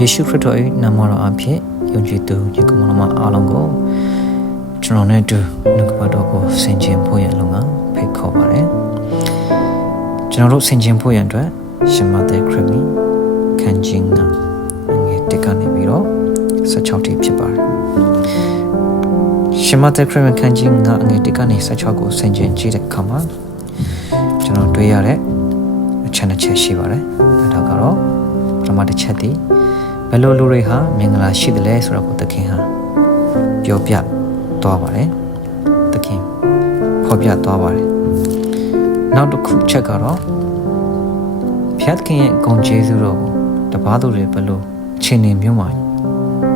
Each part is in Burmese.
ယေရှုခရစ်တော်၏နာမတော်အဖြစ်ယုံကြည်သူညီကောင်မအားလုံးကိုကျွန်တော်နဲ့တူနှုတ်ကပတ်တော်ကိုဆင်ခြင်ဖို့ရန်လုံကဖိတ်ခေါ်ပါတယ်ကျွန်တော်တို့ဆင်ခြင်ဖို့ရန်အတွက်ရှင်မသက်ခရစ်မီခန်းချင်းကငယ်တက်ကနေပြီးတော့16တိဖြစ်ပါတယ်ရှင်မသက်ခရစ်မီခန်းချင်းကငယ်တက်ကနေ16ကိုဆင်ခြင်ကြည့်တဲ့အခါမှာကျွန်တော်တွေ့ရတဲ့အချက်တစ်ချက်ရှိပါတယ်အဲဒါကတော့ပထမတစ်ချက်ဒီဘယ်လိုလူတွေဟာမင်္ဂလာရှိတယ်လဲဆိုတော့သခင်ဟာပြောပြသွားပါတယ်သခင်ဖော်ပြသွားပါတယ်နောက်တစ်ခုချက်ကတော့ဖျက်ခင်ရဲ့ဂုဏ်ကျေးဇူးတော်ကိုတပါးသူတွေဘယ်လိုချိန်နေမျိုးမှာ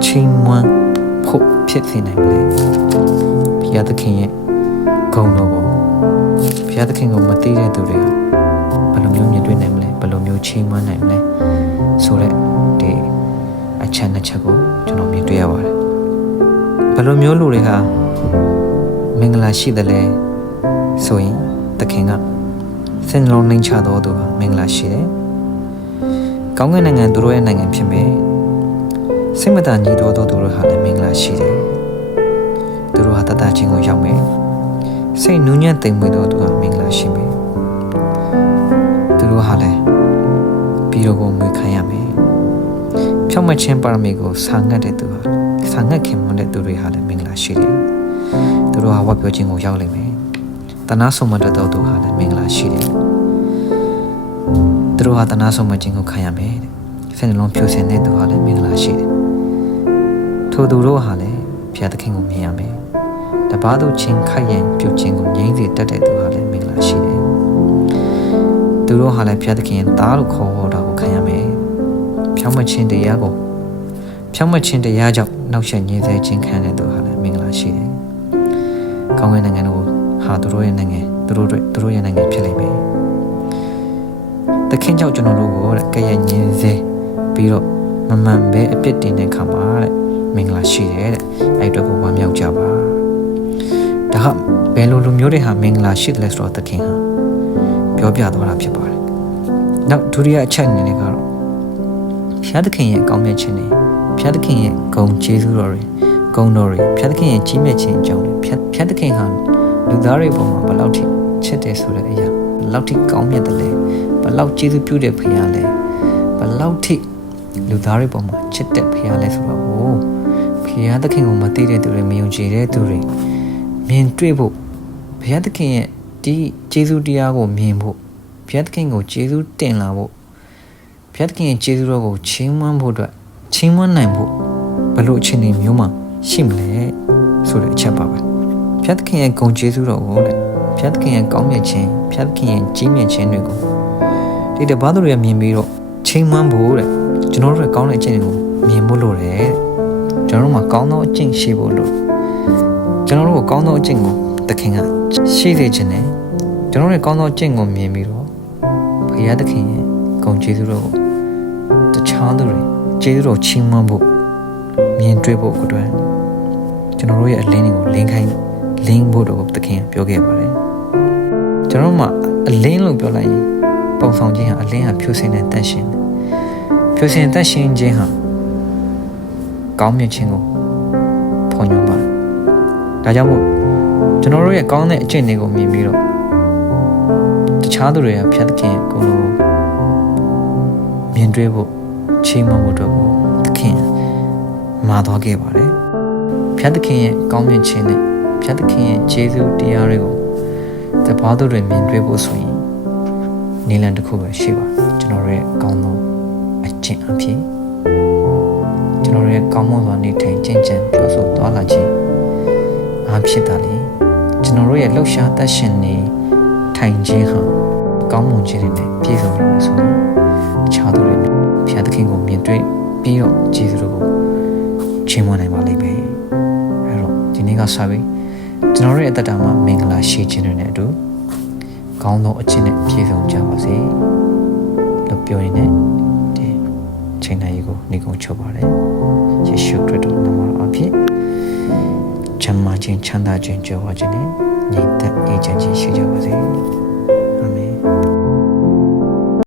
ချိန်မွန်းဖို့ဖြစ်စေနိုင်မလဲဖျက်သခင်ရဲ့ဂုဏ်တော်ကိုဖျက်သခင်ကိုမသိတဲ့သူတွေဘယ်လိုမျိုးမြင်တွေ့နိုင်မလဲဘယ်လိုမျိုးချိန်မွန်းနိုင်မလဲဆိုတဲ့ဒီအချက်နှစ်ချက်ကိုကျွန်တော်မြင်တွေ့ရပါတယ်ဘယ်လိုမျိုးလူတွေဟာမင်္ဂလာရှိတယ်လဲဆိုရင်သခင်ကစင်လုံးနှိမ်ချတော်သူဟာမင်္ဂလာရှိတယ်ကောင်းကင်နိုင်ငံသူတို့ရဲ့နိုင်ငံဖြစ်မယ်စိတ်မသာညီတော်သူတို့ဟာလည်းမင်္ဂလာရှိတယ်သူတို့ဟာတတ်ချင်းကိုရောက်မယ်စိတ်နူးညံ့သိမ်မွေ့တော်သူဟာမင်္ဂလာရှိမယ်သူတို့ဟာလည်းပြီးတော့ကိုမွေးခံရမယ်ဖြောင့်မတ်ခြင်းပါရမီကိုစာငတ်တဲ့သူဟာစာငတ်ခင်မွန်းတဲ့သူတွေဟာလည်းမင်္ဂလာရှိတယ်သူတို့ဟာဝတ်ပြောခြင်းကိုရောက်လိမ့်မယ်တနာဆုံးမတတ်တော်သူဟာလည်းမင်္ဂလာရှိတယ်သူတို့ဟာတနာဆုံးမခြင်းကိုခံရမယ်စိတ်နှလုံးဖြိုးစင်တဲ့သူဟာလည်းမင်္ဂလာရှိတယ်ထိုသူတို့ဟာလည်းဘုရားသခင်ကိုမြင်ရမယ်တပါးသူချင်းခိုက်ရန်ပြုခြင်းကိုငြိမ်းစေတတ်တဲ့သူဟာလည်းမင်္ဂလာရှိတယ်သူတို့ဟာလည်းဘုရားသခင်သားလို့ခေါ်ဝေါ်တာကိုခံရမယ်ဖြောင့်မတ်ခြင်းတရားကြောင့်နောက်ဆက်ညှင်းဆဲခြင်းခံတဲ့သူဟာလည်းမင်္ဂလာရှိတယ်။ကောင်းကင်နိုင်ငံတို့ဟာသူတို့ရဲ့နိုင်ငံသူတို့ရဲ့နိုင်ငံဖြစ်လိမ့်မယ်။သခင်ကြောင့်ကျွန်တော်တို့ကိုကဲ့ရဲ့ညှင်းဆဲပြီးတော့မမှန်ပဲအပြစ်တင်တဲ့ခါမှာမင်္ဂလာရှိတယ်တဲ့။အဲ့အတွက်ကိုဝမ်းမြောက်ကြပါ။ဒါကဘယ်လိုလူမျိုးတွေဟာမင်္ဂလာရှိတယ်လဲဆိုတော့သခင်ဟာပြောပြသွားတာဖြစ်ပါတယ်။နောက်ဒုတိယအချက်အနေနဲ့ကတော့ဘုရားသခင်ရဲ့ကောင်းမြတ်ခြင်းတွေဘုရားသခင်ရဲ့ဂုဏ်ကျေးဇူးတော်တွေဂုဏ်တော်တွေဘုရားသခင်ရဲ့ကြီးမြတ်ခြင်းအကြောင်းတွေဘုရားသခင်ဟာလူသားတွေပေါ်မှာဘယ်လောက်ထိချစ်တယ်ဆိုတဲ့အရာဘယ်လောက်ထိကောင်းမြတ်တယ်လဲဘယ်လောက်ကျေးဇူးပြုတဲ့ဘုရားလဲဘယ်လောက်ထိလူသားတွေပေါ်မှာချစ်တဲ့ဘုရားလဲဆိုတော့ဘုရားသခင်ကိုမသိတဲ့သူတွေမယုံကြည်တဲ့သူတွေမြင်တွေ့ဖို့ဘုရားသခင်ရဲ့ဒီကျေးဇူးတရားကိုမြင်ဖို့ဘုရားသခင်ကိုကျေးဇူးတင်လာဖို့ဘုရားသခင်ရဲ့ကျေးဇူးတော်ကိုချီးမွမ်းဖို့အတွက်ချီးမွမ်းနိုင်ဖို့ဘလို့အခြေအနေမျိုးမှာရှိမလဲဆိုတဲ့အချက်ပါပဲဘုရားသခင်ရဲ့ဂုဏ်ကျေးဇူးတော်ကိုလည်းဘုရားသခင်ရဲ့ကောင်းမြတ်ခြင်းဘုရားသခင်ရဲ့ကြီးမြတ်ခြင်းတွေကိုဒီတပါးသူတွေကမြင်ပြီးတော့ချီးမွမ်းဖို့တဲ့ကျွန်တော်တို့ရဲ့ကောင်းတဲ့အကျင့်တွေကိုမြင်ဖို့လိုတယ်ကျွန်တော်တို့မှာကောင်းသောအကျင့်ရှိဖို့လိုကျွန်တော်တို့ကောင်းသောအကျင့်ကိုသခင်ကရှိစေခြင်းနဲ့ကျွန်တော်တို့ရဲ့ကောင်းသောအကျင့်ကိုမြင်ပြီးတော့ဘုရားသခင်ရဲ့ဂုဏ်ကျေးဇူးတော်ကိုတခြားသူတွေကျေးဇူးတော်ချီးမွမ်းဖို့မြင်တွေ့ဖို့အတွက်ကျွန်တော်တို့ရဲ့အလင်းတွေကိုလင်းဖို့တော့သခင်ပြောခဲ့ပါတယ်ကျွန်တော်မှအလင်းလို့ပြောလိုက်ရင်ပုံဆောင်ခြင်းဟာအလင်းဟာဖြိုးစင်တဲ့တန်ရှင်ဖြိုးစင်တန်ရှင်ခြင်းဟာကောင်းမြတ်ခြင်းကိုဖော်ညွှန်းပါတယ်ဒါကြောင့်မို့ကျွန်တော်တို့ရဲ့ကောင်းတဲ့အကျင့်တွေကိုမြင်ပြီးတော့တခြားသူတွေကဖျက်သခင်ကိုမြင်တွေ့ဖို့ချီးမွမ်းဖို့အတွက်ကိုသခင်မှာသွားခဲ့ပါတယ်ဘုရားသခင်ရဲ့ကောင်းမြတ်ခြင်းနဲ့ဘုရားသခင်ရဲ့ကျေးဇူးတရားတွေကိုတပါးသူတွေမြင်တွေ့ဖို့ဆိုရင်နည်းလမ်းတစ်ခုပဲရှိပါကျွန်တော်ရဲ့ကောင်းသောအကျင့်အဖြစ်ကျွန်တော်ရဲ့ကောင်းမွန်စွာနေထိုင်ကျင့်ကြံပြောဆိုသွားလာခြင်းအားဖြစ်တာလေကျွန်တော်ရဲ့လှုပ်ရှားသက်ရှင်နေထိုင်ခြင်းဟာကောင်းမွန်ခြင်းတွေနဲ့ပြည့်စုံနေလို့ဆိုရင်အခြားသူတွေဘုရားသခင်ကိုမြင်တွေ့ပြီးတော့ကျေးဇူးတော်ကိုချီးမွမ်းနိုင်ပါလိမ့်မယ်အဲတော့ဒီနေ့ကစပြီးကျွန်တော်ရဲ့အသက်တာမှာမင်္ဂလာရှိခြင်းတွေနဲ့အတူကောင်းသောအခြင်းနဲ့ပြည့်စုံကြပါစေလို့ပြောရင်းနဲ့ဒီချိန်တိုင်းကိုညီကုန်းချုပ်ပါတယ်ယေရှုခရစ်တော်နာမတော်အဖြစ်ချမ်းသာခြင်းချမ်းသာခြင်းကြွယ်ဝခြင်းနဲ့ညီသက်အေးချမ်းခြင်းရှိကြပါစေ